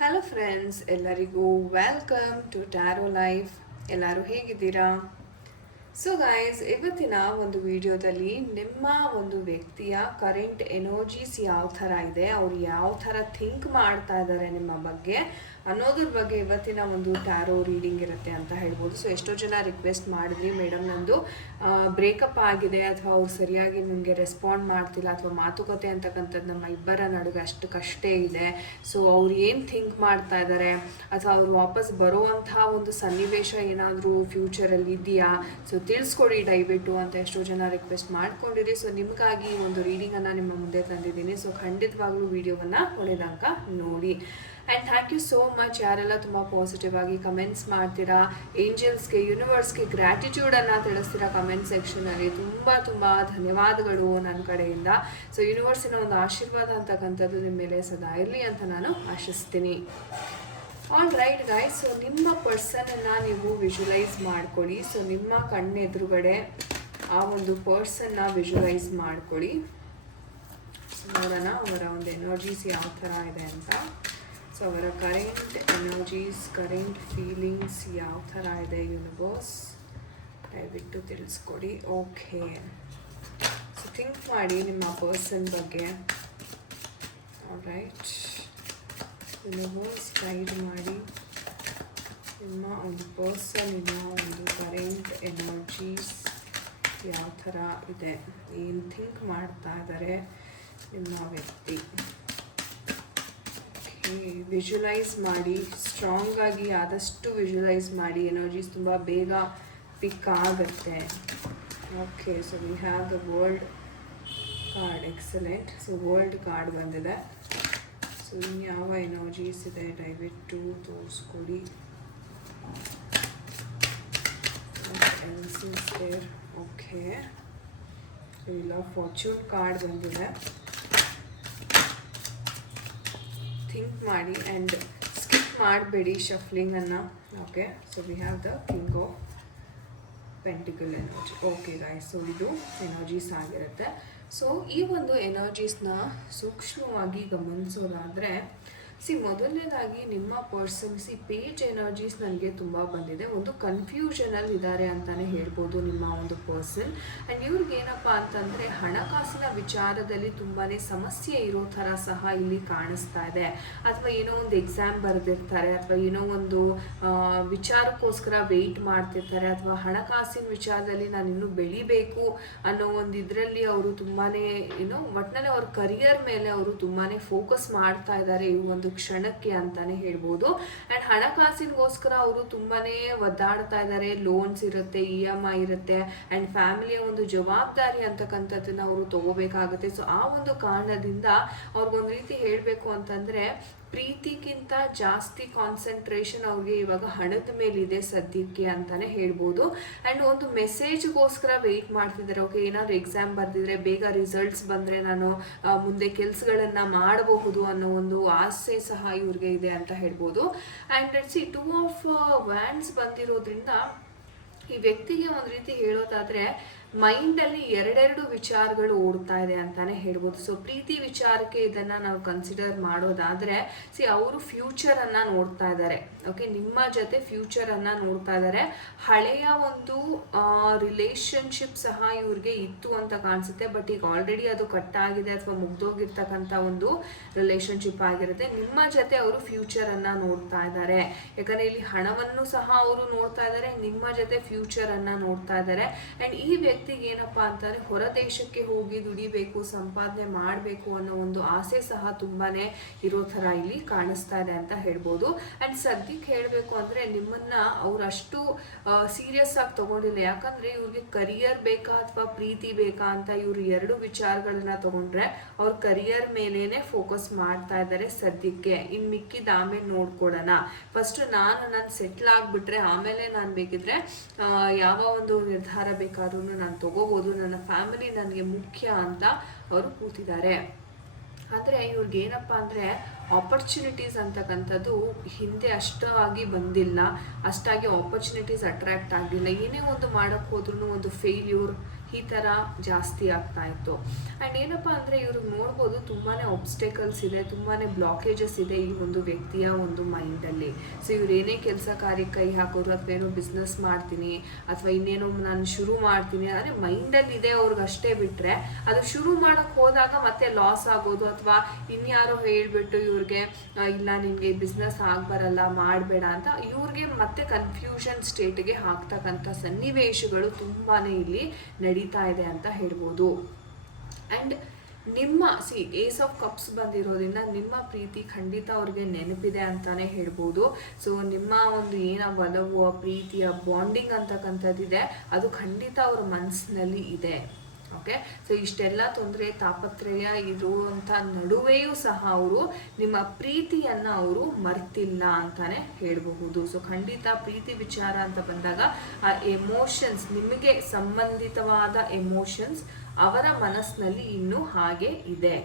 Hello friends, ಎಲ್ಲರಿಗೂ welcome to taro life. ಎಲ್ಲರೂ ಹೇಗಿದ್ದೀರಾ? ಸೊ ಗೈಸ್, ಇವತ್ತಿನ ಒಂದು ವಿಡಿಯೋದಲ್ಲಿ ನಿಮ್ಮ ಒಂದು ವ್ಯಕ್ತಿಯ ಕರೆಂಟ್ ಎನರ್ಜೀಸ್ ಯಾವ ಥರ ಇದೆ, ಅವ್ರು ಯಾವ ಥರ ಥಿಂಕ್ ಮಾಡ್ತಾ ಇದ್ದಾರೆ ನಿಮ್ಮ ಬಗ್ಗೆ ಅನ್ನೋದ್ರ ಬಗ್ಗೆ ಇವತ್ತಿನ ಒಂದು ಟ್ಯಾರೋ ರೀಡಿಂಗ್ ಇರುತ್ತೆ ಅಂತ ಹೇಳ್ಬೋದು. ಸೊ ಎಷ್ಟೋ ಜನ ರಿಕ್ವೆಸ್ಟ್ ಮಾಡಿದ್ರಿ, ಮೇಡಮ್ ನಂದು ಬ್ರೇಕಪ್ ಆಗಿದೆ ಅಥವಾ ಅವ್ರು ಸರಿಯಾಗಿ ನಿಮಗೆ ರೆಸ್ಪಾಂಡ್ ಮಾಡ್ತಿಲ್ಲ ಅಥವಾ ಮಾತುಕತೆ ಅಂತಕ್ಕಂಥದ್ದು ನಮ್ಮ ಇಬ್ಬರ ನಡುವೆ ಅಷ್ಟು ಕಷ್ಟ ಇದೆ. ಸೊ ಅವ್ರು ಏನು ಥಿಂಕ್ ಮಾಡ್ತಾ ಇದ್ದಾರೆ ಅಥವಾ ಅವ್ರು ವಾಪಸ್ ಬರುವಂಥ ಒಂದು ಸನ್ನಿವೇಶ ಏನಾದರೂ ಫ್ಯೂಚರಲ್ಲಿ ಇದೆಯಾ, ಸೊ ತಿಳಿಸ್ಕೊಡಿ ದಯವಿಟ್ಟು ಅಂತ ಎಷ್ಟೋ ಜನ ರಿಕ್ವೆಸ್ಟ್ ಮಾಡ್ಕೊಂಡಿರಿ. ಸೊ ನಿಮಗಾಗಿ ಒಂದು ರೀಡಿಂಗನ್ನು ನಿಮ್ಮ ಮುಂದೆ ತಂದಿದ್ದೀನಿ. ಸೊ ಖಂಡಿತವಾಗ್ಲೂ ವಿಡಿಯೋವನ್ನು ಕೊನೆತನಕ ನೋಡಿ. And thank you so much ಯಾರೆಲ್ಲ ತುಂಬ ಪಾಸಿಟಿವ್ ಆಗಿ ಕಮೆಂಟ್ಸ್ ಮಾಡ್ತೀರಾ, ಏಂಜಲ್ಸ್ಗೆ ಯೂನಿವರ್ಸ್ಗೆ ಗ್ರ್ಯಾಟಿಟ್ಯೂಡನ್ನು ತಿಳಿಸ್ತೀರಾ ಕಮೆಂಟ್ ಸೆಕ್ಷನಲ್ಲಿ. ತುಂಬ ತುಂಬ ಧನ್ಯವಾದಗಳು ನನ್ನ ಕಡೆಯಿಂದ. ಸೊ ಯೂನಿವರ್ಸಿನ ಒಂದು ಆಶೀರ್ವಾದ ಅಂತಕ್ಕಂಥದ್ದು ನಿಮ್ಮ ಮೇಲೆ ಸದಾ ಇರಲಿ ಅಂತ ನಾನು ಆಶಿಸ್ತೀನಿ. ಆಲ್ ರೈಟ್ ಗೈಸ್, ಸೊ ನಿಮ್ಮ ಪರ್ಸನನ್ನು ನೀವು ವಿಜುವಲೈಸ್ ಮಾಡ್ಕೊಳ್ಳಿ. ಸೊ ನಿಮ್ಮ ಕಣ್ಣೆದುರುಗಡೆ ಆ ಒಂದು ಪರ್ಸನ್ನ ವಿಜುವಲೈಸ್ ಮಾಡ್ಕೊಳ್ಳಿ. ನೋಡೋಣ ಅವರ ಒಂದು ಎನರ್ಜೀಸ್ ಯಾವ ಥರ ಇದೆ ಅಂತ. ಸೊ ಅವರ ಕರೆಂಟ್ ಎನರ್ಜೀಸ್, ಕರೆಂಟ್ ಫೀಲಿಂಗ್ಸ್ ಯಾವ ಥರ ಇದೆ ಯೂನಿವರ್ಸ್ ದಯವಿಟ್ಟು ತಿಳಿಸ್ಕೊಡಿ. ಓಕೆ, ಸೊ ಥಿಂಕ್ ಮಾಡಿ ನಿಮ್ಮ ಪರ್ಸನ್ ಬಗ್ಗೆ. ರೈಟ್, ಯೂನಿವರ್ಸ್ ಗೈಡ್ ಮಾಡಿ ನಿಮ್ಮ ಒಂದು ಪರ್ಸನ್ನಿನ ಒಂದು ಕರೆಂಟ್ ಎನರ್ಜೀಸ್ ಯಾವ ಥರ ಇದೆ, ಏನು ಥಿಂಕ್ ಮಾಡ್ತಾ ಇದ್ದಾರೆ ನಿಮ್ಮ ವ್ಯಕ್ತಿ. ವಿಜುವಲೈಸ್ ಮಾಡಿ, ಸ್ಟ್ರಾಂಗ್ ಆಗಿ ಆದಷ್ಟು ವಿಜುವಲೈಸ್ ಮಾಡಿ. ಎನರ್ಜೀಸ್ ತುಂಬ ಬೇಗ ಪಿಕ್ ಆಗುತ್ತೆ. Okay, so we have the world card. Excellent. So world card ಬಂದಿದೆ. ಸೊ ಇನ್ಯಾವ ಎನರ್ಜೀಸ್ ಇದೆ ದಯವಿಟ್ಟು ತೋರಿಸ್ಕೊಡಿ. ಓಕೆ, ಇಲ್ಲ ಫಾರ್ಚೂನ್ ಕಾರ್ಡ್ ಬಂದಿದೆ. ಥಿಂಕ್ ಮಾಡಿ ಆ್ಯಂಡ್ ಸ್ಕಿಪ್ ಮಾಡಬೇಡಿ ಶಫ್ಲಿಂಗನ್ನು. Okay, so we have the king of pentacle energy. Okay guys, so ಇದು ಎನರ್ಜೀಸ್ ಆಗಿರುತ್ತೆ. ಸೊ ಈ ಒಂದು ಎನರ್ಜೀಸ್ನ ಸೂಕ್ಷ್ಮವಾಗಿ ಗಮನಿಸೋದಾದರೆ, ಮೊದಲನೇದಾಗಿ ನಿಮ್ಮ ಪರ್ಸನ್ ಪೇಜ್ ಎನರ್ಜೀಸ್ ನನಗೆ ತುಂಬ ಬಂದಿದೆ. ಒಂದು ಕನ್ಫ್ಯೂಷನಲ್ಲಿ ಇದ್ದಾರೆ ಅಂತಲೇ ಹೇಳ್ಬೋದು ನಿಮ್ಮ ಒಂದು ಪರ್ಸನ್. ಆ್ಯಂಡ್ ಇವ್ರಿಗೇನಪ್ಪ ಅಂತಂದರೆ ಹಣಕಾಸಿನ ವಿಚಾರದಲ್ಲಿ ತುಂಬಾ ಸಮಸ್ಯೆ ಇರೋ ಥರ ಸಹ ಇಲ್ಲಿ ಕಾಣಿಸ್ತಾ ಇದೆ. ಅಥವಾ ಏನೋ ಒಂದು ಎಕ್ಸಾಮ್ ಬರೆದಿರ್ತಾರೆ, ಅಥವಾ ಏನೋ ಒಂದು ವಿಚಾರಕ್ಕೋಸ್ಕರ ವೆಯ್ಟ್ ಮಾಡ್ತಿರ್ತಾರೆ, ಅಥವಾ ಹಣಕಾಸಿನ ವಿಚಾರದಲ್ಲಿ ನಾನು ಇನ್ನೂ ಬೆಳಿಬೇಕು ಅನ್ನೋ ಒಂದು ಇದರಲ್ಲಿ ಅವರು ತುಂಬಾ ಒಟ್ಟಿನಲ್ಲಿ ಅವ್ರ ಕರಿಯರ್ ಮೇಲೆ ಅವರು ತುಂಬಾ ಫೋಕಸ್ ಮಾಡ್ತಾ ಇದ್ದಾರೆ ಈ ಒಂದು ಕ್ಷಣಕ್ಕೆ ಅಂತಾನೆ ಹೇಳ್ಬೋದು. ಅಂಡ್ ಹಣಕಾಸಿನಗೋಸ್ಕರ ಅವರು ತುಂಬಾನೇ ಒದ್ದಾಡ್ತಾ ಇದ್ದಾರೆ. ಲೋನ್ಸ್ ಇರುತ್ತೆ, EMI ಇರುತ್ತೆ, ಅಂಡ್ ಫ್ಯಾಮಿಲಿಯ ಒಂದು ಜವಾಬ್ದಾರಿ ಅಂತಕ್ಕಂಥದ್ದನ್ನ ಅವರು ತಗೋಬೇಕಾಗುತ್ತೆ. ಸೊ ಆ ಒಂದು ಕಾರಣದಿಂದ ಅವ್ರಿಗೊಂದು ರೀತಿ ಹೇಳಬೇಕು ಅಂತಂದ್ರೆ ಪ್ರೀತಿಗಿಂತ ಜಾಸ್ತಿ ಕಾನ್ಸಂಟ್ರೇಷನ್ ಅವ್ರಿಗೆ ಇವಾಗ ಹಣದ ಮೇಲಿದೆ ಸದ್ಯಕ್ಕೆ ಅಂತಾನೆ ಹೇಳ್ಬೋದು. ಆ್ಯಂಡ್ ಒಂದು ಮೆಸೇಜ್ಗೋಸ್ಕರ ವೆಯ್ಟ್ ಮಾಡ್ತಿದ್ದಾರೆ. ಓಕೆ, ಏನಾದ್ರು ಎಕ್ಸಾಮ್ ಬರ್ದಿದ್ರೆ ಬೇಗ ರಿಸಲ್ಟ್ಸ್ ಬಂದರೆ ನಾನು ಮುಂದೆ ಕೆಲಸಗಳನ್ನು ಮಾಡಬಹುದು ಅನ್ನೋ ಒಂದು ಆಸೆ ಸಹ ಇವ್ರಿಗೆ ಇದೆ ಅಂತ ಹೇಳ್ಬೋದು. ಆ್ಯಂಡ್ ಟೂ ಆಫ್ ವ್ಯಾಂಡ್ಸ್ ಬಂದಿರೋದ್ರಿಂದ ಈ ವ್ಯಕ್ತಿಗೆ ಒಂದು ರೀತಿ ಹೇಳೋದಾದರೆ ಮೈಂಡಲ್ಲಿ ಎರಡೆರಡು ವಿಚಾರಗಳು ಓಡ್ತಾ ಇದೆ ಅಂತಾನೆ ಹೇಳ್ಬೋದು. ಸೊ ಪ್ರೀತಿ ವಿಚಾರಕ್ಕೆ ಇದನ್ನು ನಾವು ಕನ್ಸಿಡರ್ ಮಾಡೋದಾದರೆ ಅವರು ಫ್ಯೂಚರನ್ನು ನೋಡ್ತಾ ಇದ್ದಾರೆ. ಓಕೆ, ನಿಮ್ಮ ಜೊತೆ ಫ್ಯೂಚರನ್ನು ನೋಡ್ತಾ ಇದ್ದಾರೆ. ಹಳೆಯ ಒಂದು ರಿಲೇಷನ್ಶಿಪ್ ಸಹ ಇವ್ರಿಗೆ ಇತ್ತು ಅಂತ ಕಾಣಿಸುತ್ತೆ. ಬಟ್ ಈಗ ಆಲ್ರೆಡಿ ಅದು ಕಟ್ ಆಗಿದೆ ಅಥವಾ ಮುಗ್ದೋಗಿರ್ತಕ್ಕಂಥ ಒಂದು ರಿಲೇಷನ್ಶಿಪ್ ಆಗಿರುತ್ತೆ. ನಿಮ್ಮ ಜೊತೆ ಅವರು ಫ್ಯೂಚರನ್ನು ನೋಡ್ತಾ ಇದ್ದಾರೆ. ಯಾಕಂದರೆ ಇಲ್ಲಿ ಹಣವನ್ನು ಸಹ ಅವರು ನೋಡ್ತಾ ಇದ್ದಾರೆ, ನಿಮ್ಮ ಜೊತೆ ಫ್ಯೂಚರನ್ನು ನೋಡ್ತಾ ಇದ್ದಾರೆ. ಆ್ಯಂಡ್ ಈ ವ್ಯಕ್ತಿಗೆ ಏನಪ್ಪಾ ಅಂತಂದ್ರೆ ಹೊರ ದೇಶಕ್ಕೆ ಹೋಗಿ ದುಡಿಬೇಕು, ಸಂಪಾದನೆ ಮಾಡಬೇಕು ಅನ್ನೋ ಒಂದು ಆಸೆ ಸಹ ತುಂಬಾನೇ ಇರೋ ಥರ ಇಲ್ಲಿ ಕಾಣಿಸ್ತಾ ಇದೆ ಅಂತ ಹೇಳ್ಬೋದು. ಆ್ಯಂಡ್ ಸದ್ಯಕ್ಕೆ ಹೇಳಬೇಕು ಅಂದರೆ ನಿಮ್ಮನ್ನ ಅವ್ರು ಅಷ್ಟು ಸೀರಿಯಸ್ ಆಗಿ ತಗೊಂಡಿಲ್ಲ. ಯಾಕಂದರೆ ಇವ್ರಿಗೆ ಕರಿಯರ್ ಬೇಕಾ ಅಥವಾ ಪ್ರೀತಿ ಬೇಕಾ ಅಂತ ಇವರು ಎರಡು ವಿಚಾರಗಳನ್ನ ತಗೊಂಡ್ರೆ ಅವ್ರ ಕರಿಯರ್ ಮೇಲೇನೆ ಫೋಕಸ್ ಮಾಡ್ತಾ ಇದ್ದಾರೆ ಸದ್ಯಕ್ಕೆ. ಇನ್ನು ಮಿಕ್ಕಿದ ಆಮೇಲೆ ನೋಡ್ಕೊಡೋಣ, ಫಸ್ಟ್ ನಾನು ಸೆಟ್ಲ್ ಆಗಿಬಿಟ್ರೆ ಆಮೇಲೆ ನಾನು ಬೇಕಿದ್ರೆ ಯಾವ ಒಂದು ನಿರ್ಧಾರ ಬೇಕಾದ್ರೂ ನಾನು ತಗೋಬೋದು, ನನ್ನ ಫ್ಯಾಮಿಲಿ ನನಗೆ ಮುಖ್ಯ ಅಂತ ಅವರು ಕೂತಿದ್ದಾರೆ. ಆದರೆ ಇವ್ರಿಗೆ ಏನಪ್ಪ ಅಂದರೆ ಆಪರ್ಚುನಿಟೀಸ್ ಅಂತಕ್ಕಂಥದ್ದು ಹಿಂದೆ ಅಷ್ಟಾಗಿ ಬಂದಿಲ್ಲ, ಅಷ್ಟಾಗಿ ಆಪರ್ಚುನಿಟೀಸ್ ಅಟ್ರ್ಯಾಕ್ಟ್ ಆಗಲಿಲ್ಲ. ಏನೇ ಒಂದು ಮಾಡೋಕ್ಕೆ ಹೋದ್ರೂ ಒಂದು ಫೇಲ್ಯೂರ್ ಈ ಥರ ಜಾಸ್ತಿ ಆಗ್ತಾ ಇತ್ತು. ಆ್ಯಂಡ್ ಏನಪ್ಪ ಅಂದರೆ ಇವ್ರಿಗೆ ನೋಡ್ಬೋದು ತುಂಬಾ ಆಬ್ಸ್ಟೆಕಲ್ಸ್ ಇದೆ, ತುಂಬಾ ಬ್ಲಾಕೇಜಸ್ ಇದೆ ಈ ಒಂದು ವ್ಯಕ್ತಿಯ ಒಂದು ಮೈಂಡಲ್ಲಿ. ಸೊ ಇವ್ರು ಏನೇ ಕೆಲಸ ಕಾರ್ಯಕ್ಕೆ ಕೈ ಹಾಕೋರು ಅಥವಾ ಏನೋ ಬಿಸ್ನೆಸ್ ಮಾಡ್ತೀನಿ ಅಥವಾ ಇನ್ನೇನೋ ನಾನು ಶುರು ಮಾಡ್ತೀನಿ ಅಂದರೆ ಮೈಂಡಲ್ಲಿ ಇದೆ ಅವ್ರಿಗೆ ಅಷ್ಟೇ, ಬಿಟ್ಟರೆ ಅದು ಶುರು ಮಾಡೋಕ್ಕೆ ಹೋದಾಗ ಮತ್ತೆ ಲಾಸ್ ಆಗೋದು ಅಥವಾ ಇನ್ಯಾರೋ ಹೇಳಿಬಿಟ್ಟು ಇವ್ರಿಗೆ ಇಲ್ಲ ನಿಮಗೆ ಬಿಸ್ನೆಸ್ ಆಗಬರಲ್ಲ ಮಾಡಬೇಡ ಅಂತ ಇವ್ರಿಗೆ ಮತ್ತೆ ಕನ್ಫ್ಯೂಷನ್ ಸ್ಟೇಟ್ಗೆ ಹಾಕ್ತಕ್ಕಂಥ ಸನ್ನಿವೇಶಗಳು ತುಂಬಾ ಇಲ್ಲಿ ನಡೀತಾ ಇದೆ ಅಂತ ಹೇಳ್ಬೋದು. ಆ್ಯಂಡ್ ನಿಮ್ಮ ಏಸ್ ಆಫ್ ಕಪ್ಸ್ ಬಂದಿರೋದ್ರಿಂದ ನಿಮ್ಮ ಪ್ರೀತಿ ಖಂಡಿತ ಅವ್ರಿಗೆ ನೆನಪಿದೆ ಅಂತಾನೆ ಹೇಳ್ಬೋದು. ಸೊ ನಿಮ್ಮ ಒಂದು ಒಲವು ಪ್ರೀತಿಯ ಬಾಂಡಿಂಗ್ ಅಂತಕ್ಕಂಥದ್ದಿದೆ, ಅದು ಖಂಡಿತ ಅವ್ರ ಮನಸ್ಸಿನಲ್ಲಿ ಇದೆ. ಓಕೆ, ಸೊ ಇಷ್ಟೆಲ್ಲ ತೊಂದರೆ ತಾಪತ್ರಯ ಇರುವಂಥ ನಡುವೆಯೂ ಸಹ ಅವರು ನಿಮ್ಮ ಪ್ರೀತಿಯನ್ನು ಅವರು ಮರ್ತಿಲ್ಲ ಅಂತಾನೆ ಹೇಳಬಹುದು. ಸೊ ಖಂಡಿತ ಪ್ರೀತಿ ವಿಚಾರ ಅಂತ ಬಂದಾಗ ಆ ಎಮೋಷನ್ಸ್, ನಿಮಗೆ ಸಂಬಂಧಿತವಾದ ಎಮೋಷನ್ಸ್ ಅವರ ಮನಸ್ಸಿನಲ್ಲಿ ಇನ್ನೂ ಹಾಗೆ ಇದೆ.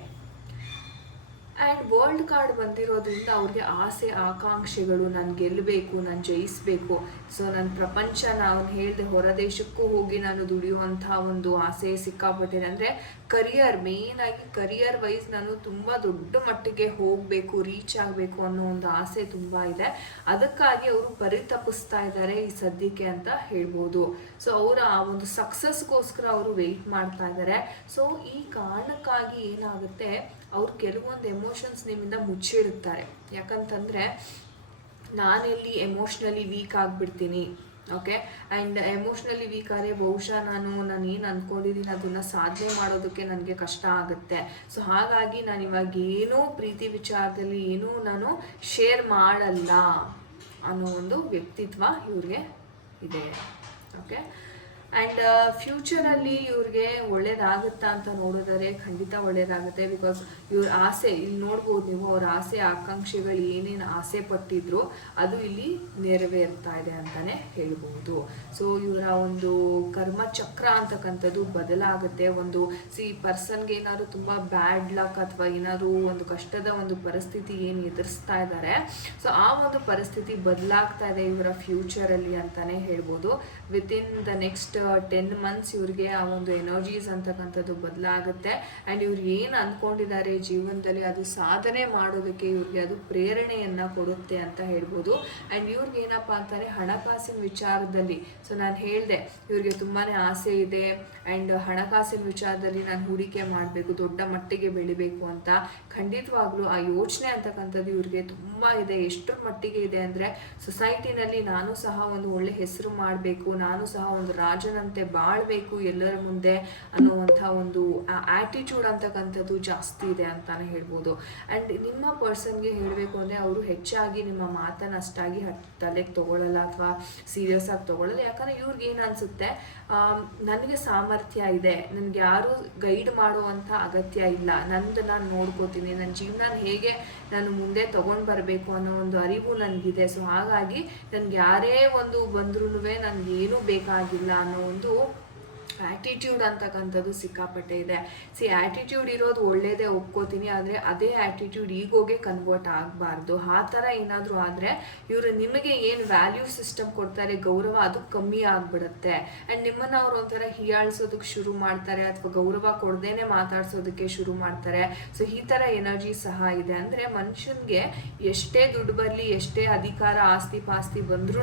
ಆ್ಯಂಡ್ ವರ್ಲ್ಡ್ ಕಾರ್ಡ್ ಬಂದಿರೋದ್ರಿಂದ ಅವ್ರಿಗೆ ಆಸೆ ಆಕಾಂಕ್ಷೆಗಳು, ನಾನು ಗೆಲ್ಲಬೇಕು, ನಾನು ಜಯಿಸಬೇಕು, ಸೊ ನನ್ನ ಪ್ರಪಂಚನ ಅವ್ನು ಹೇಳಿದೆ ಹೊರದೇಶಕ್ಕೂ ಹೋಗಿ ನಾನು ದುಡಿಯುವಂಥ ಒಂದು ಆಸೆ ಸಿಕ್ಕಾಪಟ್ಟಿದೆ. ಅಂದರೆ ಕರಿಯರ್, ಮೇಯ್ನಾಗಿ ಕರಿಯರ್ ವೈಸ್ ನಾನು ತುಂಬ ದೊಡ್ಡ ಮಟ್ಟಿಗೆ ಹೋಗಬೇಕು, ರೀಚ್ ಆಗಬೇಕು ಅನ್ನೋ ಒಂದು ಆಸೆ ತುಂಬ ಇದೆ. ಅದಕ್ಕಾಗಿ ಅವರು ಪರಿತಪಿಸ್ತಾ ಇದ್ದಾರೆ ಈ ಸದ್ಯಕ್ಕೆ ಅಂತ ಹೇಳ್ಬೋದು. ಸೊ ಅವರ ಆ ಒಂದು ಸಕ್ಸಸ್ಗೋಸ್ಕರ ಅವರು ವೆಯ್ಟ್ ಮಾಡ್ತಾ ಇದ್ದಾರೆ. ಸೊ ಈ ಕಾರಣಕ್ಕಾಗಿ ಏನಾಗುತ್ತೆ, ಅವ್ರು ಕೆಲವೊಂದು ಎಮೋಷನ್ಸ್ ನಿಮ್ಮಿಂದ ಮುಚ್ಚಿಡುತ್ತಾರೆ. ಯಾಕಂತಂದರೆ ನಾನೆಲ್ಲಿ ಎಮೋಷ್ನಲಿ ವೀಕ್ ಆಗಿಬಿಡ್ತೀನಿ. ಓಕೆ, ಆ್ಯಂಡ್ ಎಮೋಷ್ನಲಿ ವೀಕ್ ಆದರೆ ಬಹುಶಃ ನಾನು ಏನು ಅಂದ್ಕೊಂಡಿದ್ದೀನಿ ಅದನ್ನು ಸಾಧನೆ ಮಾಡೋದಕ್ಕೆ ನನಗೆ ಕಷ್ಟ ಆಗುತ್ತೆ. ಸೊ ಹಾಗಾಗಿ ನಾನು ಇವಾಗ ಏನೂ ಪ್ರೀತಿ ವಿಚಾರದಲ್ಲಿ ಏನೂ ನಾನು ಶೇರ್ ಮಾಡಲ್ಲ ಅನ್ನೋ ಒಂದು ವ್ಯಕ್ತಿತ್ವ ಇವ್ರಿಗೆ ಇದೆ. ಓಕೆ, ಆ್ಯಂಡ್ ಫ್ಯೂಚರಲ್ಲಿ ಇವ್ರಿಗೆ ಒಳ್ಳೇದಾಗುತ್ತಾ ಅಂತ ನೋಡಿದರೆ ಖಂಡಿತ ಒಳ್ಳೇದಾಗುತ್ತೆ. ಬಿಕಾಸ್ ಇವ್ರ ಆಸೆ ಇಲ್ಲಿ ನೋಡ್ಬೋದು ನೀವು, ಅವ್ರ ಆಸೆ ಆಕಾಂಕ್ಷೆಗಳು ಏನೇನು ಆಸೆ ಪಟ್ಟಿದ್ರು ಅದು ಇಲ್ಲಿ ನೆರವೇರ್ತಾ ಇದೆ ಅಂತಲೇ ಹೇಳ್ಬೋದು. ಸೊ ಇವರ ಒಂದು ಕರ್ಮಚಕ್ರ ಅಂತಕ್ಕಂಥದ್ದು ಬದಲಾಗುತ್ತೆ. ಒಂದು ಪರ್ಸನ್ಗೆ ಏನಾದ್ರು ತುಂಬ ಬ್ಯಾಡ್ ಲಕ್ ಅಥವಾ ಏನಾದ್ರು ಒಂದು ಕಷ್ಟದ ಒಂದು ಪರಿಸ್ಥಿತಿ ಏನು ಎದುರಿಸ್ತಾ ಇದ್ದಾರೆ, ಸೊ ಆ ಒಂದು ಪರಿಸ್ಥಿತಿ ಬದಲಾಗ್ತಾ ಇದೆ ಇವರ ಫ್ಯೂಚರಲ್ಲಿ ಅಂತಲೇ ಹೇಳ್ಬೋದು. ವಿತಿನ್ ದ ನೆಕ್ಸ್ಟ್ 10 months ಇವ್ರಿಗೆ ಆ ಒಂದು ಎನರ್ಜೀಸ್ ಅಂತಕ್ಕಂಥದ್ದು ಬದಲಾಗುತ್ತೆ. ಆ್ಯಂಡ್ ಇವ್ರು ಏನು ಅಂದ್ಕೊಂಡಿದ್ದಾರೆ ಜೀವನದಲ್ಲಿ ಅದು ಸಾಧನೆ ಮಾಡೋದಕ್ಕೆ ಇವ್ರಿಗೆ ಅದು ಪ್ರೇರಣೆಯನ್ನು ಕೊಡುತ್ತೆ ಅಂತ ಹೇಳ್ಬೋದು. ಆ್ಯಂಡ್ ಇವ್ರಿಗೆ ಏನಪ್ಪ ಅಂತಾರೆ, ಹಣಕಾಸಿನ ವಿಚಾರದಲ್ಲಿ, ಸೊ ನಾನು ಹೇಳಿದೆ ಇವ್ರಿಗೆ ತುಂಬಾ ಆಸೆ ಇದೆ. ಆ್ಯಂಡ್ ಹಣಕಾಸಿನ ವಿಚಾರದಲ್ಲಿ ನಾನು ಹೂಡಿಕೆ ಮಾಡಬೇಕು, ದೊಡ್ಡ ಮಟ್ಟಿಗೆ ಬೆಳಿಬೇಕು ಅಂತ ಖಂಡಿತವಾಗ್ಲೂ ಆ ಯೋಚನೆ ಅಂತಕ್ಕಂಥದ್ದು ಇವ್ರಿಗೆ ತುಂಬ ಇದೆ. ಎಷ್ಟರ ಮಟ್ಟಿಗೆ ಇದೆ ಅಂದರೆ ಸೊಸೈಟಿನಲ್ಲಿ ನಾನು ಸಹ ಒಂದು ಒಳ್ಳೆ ಹೆಸರು ಮಾಡಬೇಕು, ನಾನು ಸಹ ಒಂದು ರಾಜನಂತೆ ಬಾಳ್ಬೇಕು ಎಲ್ಲರ ಮುಂದೆ ಅನ್ನುವಂಥ ಒಂದು ಆ್ಯಟಿಟ್ಯೂಡ್ ಅಂತಕ್ಕಂಥದ್ದು ಜಾಸ್ತಿ ಇದೆ ಅಂತಾನೆ ಹೇಳ್ಬೋದು. ಆ್ಯಂಡ್ ನಿಮ್ಮ ಪರ್ಸನ್ಗೆ ಹೇಳಬೇಕು ಅಂದರೆ ಅವರು ಹೆಚ್ಚಾಗಿ ನಿಮ್ಮ ಮಾತನ್ನು ಅಷ್ಟಾಗಿ ತಲೆಗೆ ತೊಗೊಳ್ಳಲ್ಲ ಅಥವಾ ಸೀರಿಯಸ್ ಆಗಿ ತೊಗೊಳ್ಳಲ್ಲ. ಯಾಕಂದರೆ ಇವ್ರಿಗೆ ಏನು ಅನಿಸುತ್ತೆ, ನನಗೆ ಸಾಮರ್ಥ್ಯ ಇದೆ, ನನಗೆ ಯಾರೂ ಗೈಡ್ ಮಾಡುವಂಥ ಅಗತ್ಯ ಇಲ್ಲ, ನಂದು ನಾನು ನೋಡ್ಕೋತೀನಿ, ನನ್ನ ಜೀವನ ಹೇಗೆ ನಾನು ಮುಂದೆ ತೊಗೊಂಡು ಬರಬೇಕು ಅನ್ನೋ ಒಂದು ಅರಿವು ನನಗಿದೆ. ಸೊ ಹಾಗಾಗಿ ನನಗೆ ಯಾರೇ ಒಂದು ಬಂದ್ರೂ ನನಗೇನೂ ಬೇಕಾಗಿಲ್ಲ ಅನ್ನೋ ಒಂದು ಆ್ಯಟಿಟ್ಯೂಡ್ ಅಂತಕ್ಕಂಥದ್ದು ಸಿಕ್ಕಾಪಟ್ಟೆ ಇದೆ. ಆ್ಯಟಿಟ್ಯೂಡ್ ಇರೋದು ಒಳ್ಳೇದೇ, ಒಪ್ಕೋತೀನಿ, ಆದರೆ ಅದೇ ಆ್ಯಟಿಟ್ಯೂಡ್ ಈಗೋಗೆ ಕನ್ವರ್ಟ್ ಆಗಬಾರ್ದು. ಆ ಥರ ಏನಾದರೂ ಆದರೆ ಇವರು ನಿಮಗೆ ಏನು ವ್ಯಾಲ್ಯೂ ಸಿಸ್ಟಮ್ ಕೊಡ್ತಾರೆ, ಗೌರವ, ಅದು ಕಮ್ಮಿ ಆಗಿಬಿಡುತ್ತೆ. ಆ್ಯಂಡ್ ನಿಮ್ಮನ್ನು ಅವ್ರು ಒಂಥರ ಹೀಯಾಳಿಸೋದಕ್ಕೆ ಶುರು ಮಾಡ್ತಾರೆ ಅಥವಾ ಗೌರವ ಕೊಡದೇನೆ ಮಾತಾಡ್ಸೋದಕ್ಕೆ ಶುರು ಮಾಡ್ತಾರೆ. ಸೊ ಈ ಥರ ಎನರ್ಜಿ ಸಹ ಇದೆ. ಅಂದರೆ ಮನುಷ್ಯನಿಗೆ ಎಷ್ಟೇ ದುಡ್ಡು ಬರಲಿ, ಎಷ್ಟೇ ಅಧಿಕಾರ ಆಸ್ತಿ ಪಾಸ್ತಿ ಬಂದ್ರೂ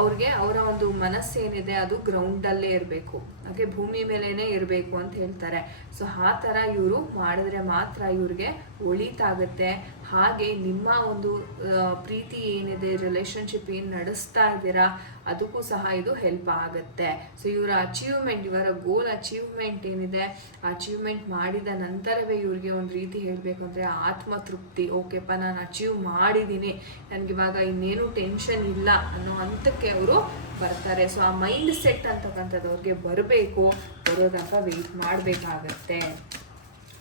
ಅವ್ರಿಗೆ ಅವರ ಒಂದು ಮನಸ್ಸೇನಿದೆ ಅದು ಗ್ರೌಂಡಲ್ಲೇ ಇರಬೇಕು, ಹಾಗೆ ಭೂಮಿ ಮೇಲೇನೆ ಇರಬೇಕು ಅಂತ ಹೇಳ್ತಾರೆ. ಸೊ ಆ ಥರ ಇವರು ಮಾಡಿದ್ರೆ ಮಾತ್ರ ಇವ್ರಿಗೆ ಒಳಿತಾಗುತ್ತೆ. ಹಾಗೆ ನಿಮ್ಮ ಒಂದು ಪ್ರೀತಿ ಏನಿದೆ, ರಿಲೇಷನ್ಶಿಪ್ ಏನು ನಡೆಸ್ತಾ ಇದ್ದೀರಾ ಅದಕ್ಕೂ ಸಹ ಇದು ಹೆಲ್ಪ್ ಆಗುತ್ತೆ. ಸೊ ಇವರ ಅಚೀವ್ಮೆಂಟ್, ಇವರ ಗೋಲ್ ಅಚೀವ್ಮೆಂಟ್ ಏನಿದೆ, ಅಚೀವ್ಮೆಂಟ್ ಮಾಡಿದ ನಂತರವೇ ಇವ್ರಿಗೆ ಒಂದು ರೀತಿ ಹೇಳಬೇಕು ಅಂದರೆ ಆತ್ಮತೃಪ್ತಿ. ಓಕೆಪ್ಪ, ನಾನು ಅಚೀವ್ ಮಾಡಿದ್ದೀನಿ, ನನಗಿವಾಗ ಇನ್ನೇನು ಟೆನ್ಷನ್ ಇಲ್ಲ ಅನ್ನೋ ಹಂತಕ್ಕೆ ಅವರು ಬರ್ತಾರೆ. ಸೊ ಆ ಮೈಂಡ್ ಸೆಟ್ ಅಂತಕ್ಕಂಥದ್ದು ಅವ್ರಿಗೆ ಬರೋದಂತ ವೆಯ್ಟ್ ಮಾಡಬೇಕಾಗತ್ತೆ.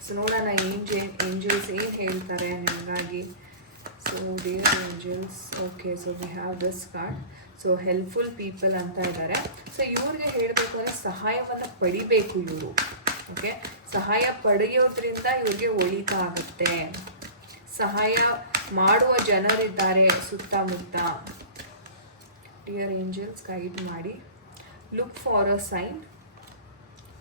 ಸೊ ನೋಡೋಣ ಏಂಜಲ್ಸ್ ಏನು ಹೇಳ್ತಾರೆ ನಿಮಗಾಗಿ. So dear angels, okay, so we have this card. So helpful people ಅಂತ ಇದ್ದಾರೆ. ಸೊ ಇವ್ರಿಗೆ ಹೇಳಬೇಕು ಅಂದರೆ ಸಹಾಯವನ್ನು ಪಡಿಬೇಕು ಇವರು. ಓಕೆ, ಸಹಾಯ ಪಡೆಯೋದ್ರಿಂದ ಇವ್ರಿಗೆ ಒಳಿತ ಆಗುತ್ತೆ. ಸಹಾಯ ಮಾಡುವ ಜನರಿದ್ದಾರೆ ಸುತ್ತಮುತ್ತ. ಡಿಯರ್ ಏಂಜಲ್ಸ್, ಗೈಡ್ ಮಾಡಿ. Look for a sign.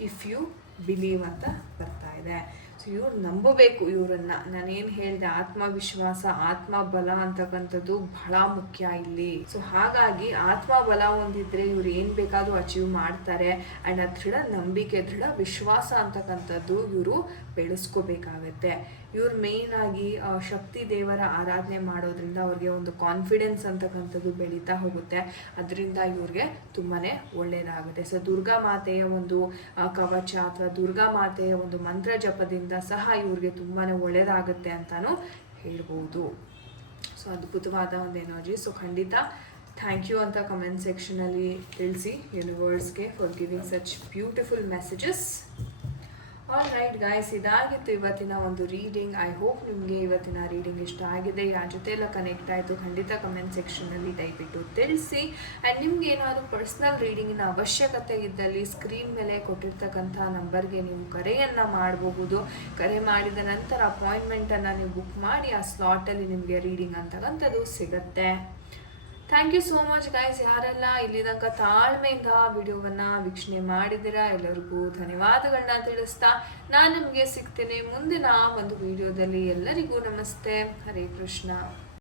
If you believe ಅಂತ ಬರ್ತಾ ಇದೆ. ಸೊ ಇವ್ರು ನಂಬಬೇಕು ಇವರನ್ನು. ನಾನೇನು ಹೇಳಿದೆ, ಆತ್ಮವಿಶ್ವಾಸ, ಆತ್ಮಬಲ ಅಂತಕ್ಕಂಥದ್ದು ಬಹಳ ಮುಖ್ಯ ಇಲ್ಲಿ. ಸೊ ಹಾಗಾಗಿ ಆತ್ಮಬಲ ಹೊಂದಿದ್ರೆ ಇವ್ರು ಏನು ಬೇಕಾದರೂ ಅಚೀವ್ ಮಾಡ್ತಾರೆ. ಆ್ಯಂಡ್ ಆ ದೃಢ ನಂಬಿಕೆ, ದೃಢ ವಿಶ್ವಾಸ ಅಂತಕ್ಕಂಥದ್ದು ಇವರು ಬೆಳೆಸ್ಕೋಬೇಕಾಗತ್ತೆ. ಇವ್ರು ಮೇಯ್ನಾಗಿ ಶಕ್ತಿ ದೇವರ ಆರಾಧನೆ ಮಾಡೋದ್ರಿಂದ ಅವ್ರಿಗೆ ಒಂದು ಕಾನ್ಫಿಡೆನ್ಸ್ ಅಂತಕ್ಕಂಥದ್ದು ಬೆಳೀತಾ ಹೋಗುತ್ತೆ. ಅದರಿಂದ ಇವ್ರಿಗೆ ತುಂಬಾ ಒಳ್ಳೆಯದಾಗುತ್ತೆ. ಸೊ ದುರ್ಗಾ ಮಾತೆಯ ಒಂದು ಕವಚ ಅಥವಾ ದುರ್ಗಾ ಮಾತೆಯ ಒಂದು ಮಂತ್ರ ಜಪದಿಂದ ಸಹ ಇವ್ರಿಗೆ ತುಂಬಾ ಒಳ್ಳೆಯದಾಗುತ್ತೆ ಅಂತಲೂ ಹೇಳ್ಬೋದು. ಸೊ ಅದ್ಭುತವಾದ ಒಂದು ಎನರ್ಜಿ. ಸೊ ಖಂಡಿತ ಥ್ಯಾಂಕ್ ಯು ಅಂತ ಕಮೆಂಟ್ ಸೆಕ್ಷನಲ್ಲಿ ತಿಳಿಸಿ ಯೂನಿವರ್ಸ್ಗೆ for giving such beautiful messages. All right guys, ಇದಾಗಿತ್ತು ಇವತ್ತಿನ ಒಂದು ರೀಡಿಂಗ್. ಐ ಹೋಪ್ ನಿಮಗೆ ಇವತ್ತಿನ ರೀಡಿಂಗ್ ಇಷ್ಟ ಆಗಿದೆ. ಯಾರ ಜೊತೆ ಎಲ್ಲ ಕನೆಕ್ಟ್ ಆಯಿತು ಖಂಡಿತ ಕಮೆಂಟ್ ಸೆಕ್ಷನಲ್ಲಿ ದಯವಿಟ್ಟು ತಿಳಿಸಿ. ಆ್ಯಂಡ್ ನಿಮ್ಗೆ ಏನಾದರೂ ಪರ್ಸ್ನಲ್ ರೀಡಿಂಗಿನ ಅವಶ್ಯಕತೆ ಇದ್ದಲ್ಲಿ ಸ್ಕ್ರೀನ್ ಮೇಲೆ ಕೊಟ್ಟಿರ್ತಕ್ಕಂಥ ನಂಬರ್ಗೆ ನೀವು ಕರೆಯನ್ನು ಮಾಡಬಹುದು. ಕರೆ ಮಾಡಿದ ನಂತರ ಅಪಾಯಿಂಟ್ಮೆಂಟನ್ನು ನೀವು ಬುಕ್ ಮಾಡಿ ಆ ಸ್ಲಾಟಲ್ಲಿ ನಿಮಗೆ ರೀಡಿಂಗ್ ಅಂತಕ್ಕಂಥದ್ದು ಸಿಗುತ್ತೆ. Thank you so much guys. ಯಾರೆಲ್ಲ ಇಲ್ಲಿ ತನಕ ತಾಳ್ಮೆಯಿಂದ ವಿಡಿಯೋವನ್ನು ವೀಕ್ಷಣೆ ಮಾಡಿದ್ದೀರಾ ಎಲ್ಲರಿಗೂ ಧನ್ಯವಾದಗಳನ್ನ ತಿಳಿಸ್ತಾ ನಾನು ನಿಮಗೆ ಸಿಗ್ತೇನೆ ಮುಂದಿನ ಒಂದು ವಿಡಿಯೋದಲ್ಲಿ. ಎಲ್ಲರಿಗೂ ನಮಸ್ತೆ. ಹರೇ ಕೃಷ್ಣ.